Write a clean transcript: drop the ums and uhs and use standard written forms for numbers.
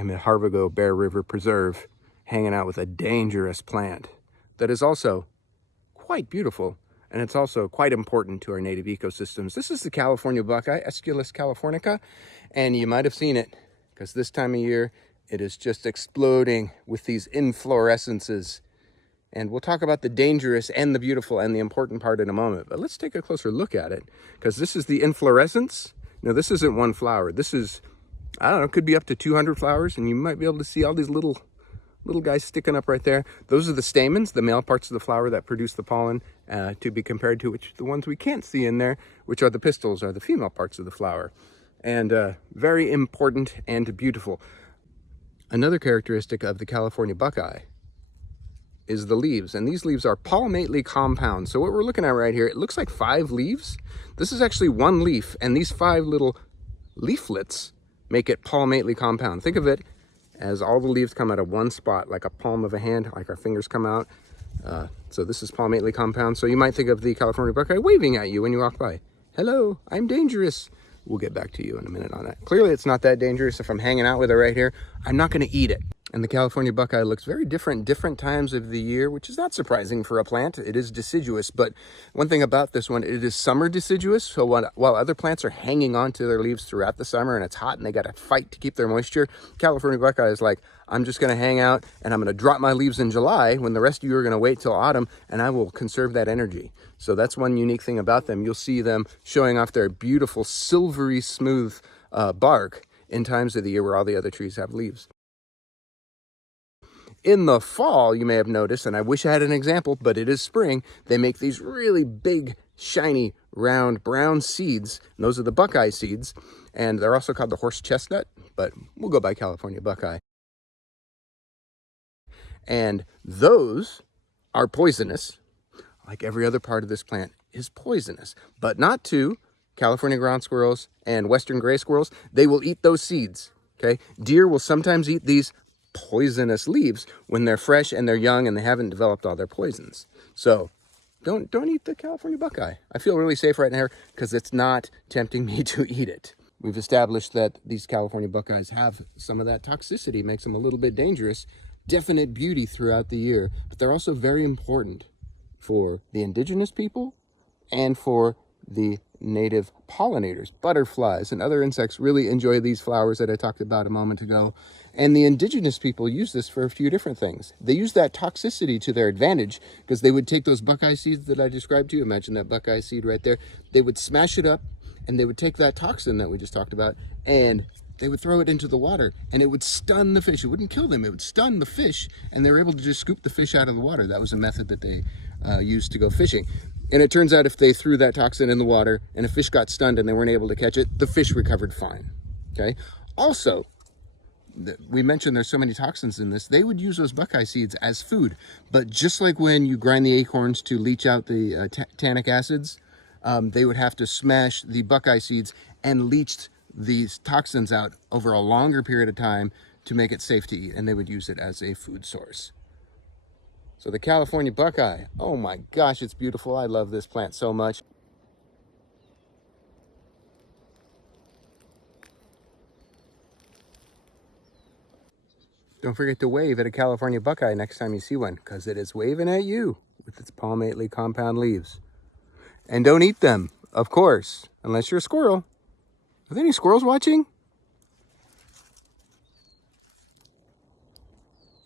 I'm at Harvigo Bear River Preserve, hanging out with a dangerous plant that is also quite beautiful, and it's also quite important to our native ecosystems. This is the California buckeye, Aesculus californica, and you might have seen it because this time of year it is just exploding with these inflorescences. And we'll talk about the dangerous and the beautiful and the important part in a moment, but let's take a closer look at it, because this is the inflorescence. Now, this isn't one flower. This is, I don't know, could be up to 200 flowers, and you might be able to see all these little guys sticking up right there. Those are the stamens, the male parts of the flower that produce the pollen, to be compared to the ones we can't see in there, which are the pistils, are the female parts of the flower. And very important and beautiful. Another characteristic of the California buckeye is the leaves, and these leaves are palmately compound. So what we're looking at right here, it looks like 5 leaves. This is actually 1 leaf, and these 5 little leaflets make it palmately compound. Think of it as all the leaves come out of one spot, like a palm of a hand, like our fingers come out. So this is palmately compound. So you might think of the California buckeye waving at you when you walk by. Hello, I'm dangerous. We'll get back to you in a minute on that. Clearly it's not that dangerous. If I'm hanging out with it right here, I'm not gonna eat it. And the California buckeye looks very different times of the year, which is not surprising for a plant. It is deciduous, but one thing about this one, it is summer deciduous. So while other plants are hanging on to their leaves throughout the summer and it's hot and they got to fight to keep their moisture, California buckeye is like, I'm just going to hang out and I'm going to drop my leaves in July when the rest of you are going to wait till autumn, and I will conserve that energy. So that's one unique thing about them. You'll see them showing off their beautiful silvery smooth bark in times of the year where all the other trees have leaves. In the fall, you may have noticed, and I wish I had an example, but it is spring, they make these really big, shiny, round, brown seeds. And those are the buckeye seeds, and they're also called the horse chestnut, but we'll go by California buckeye. And those are poisonous, like every other part of this plant is poisonous, but not to California ground squirrels and western gray squirrels. They will eat those seeds, okay? Deer will sometimes eat these poisonous leaves when they're fresh and they're young and they haven't developed all their poisons. So don't eat the California buckeye. I feel really safe right now because it's not tempting me to eat it. We've established that these California buckeyes have some of that toxicity, makes them a little bit dangerous. Definite beauty throughout the year, but they're also very important for the indigenous people and for the native pollinators. Butterflies and other insects really enjoy these flowers that I talked about a moment ago. And the indigenous people use this for a few different things. They use that toxicity to their advantage because they would take those buckeye seeds that I described to you. Imagine that buckeye seed right there. They would smash it up and they would take that toxin that we just talked about and they would throw it into the water and it would stun the fish. It wouldn't kill them. It would stun the fish, and they were able to just scoop the fish out of the water. That was a method that they used to go fishing. And it turns out if they threw that toxin in the water and a fish got stunned and they weren't able to catch it, the fish recovered fine, okay? Also, we mentioned there's so many toxins in this, they would use those buckeye seeds as food. But just like when you grind the acorns to leach out the tannic acids, they would have to smash the buckeye seeds and leach these toxins out over a longer period of time to make it safe to eat, and they would use it as a food source. So the California buckeye, oh my gosh, it's beautiful. I love this plant so much. Don't forget to wave at a California buckeye next time you see one, because it is waving at you with its palmately compound leaves. And don't eat them, of course, unless you're a squirrel. Are there any squirrels watching?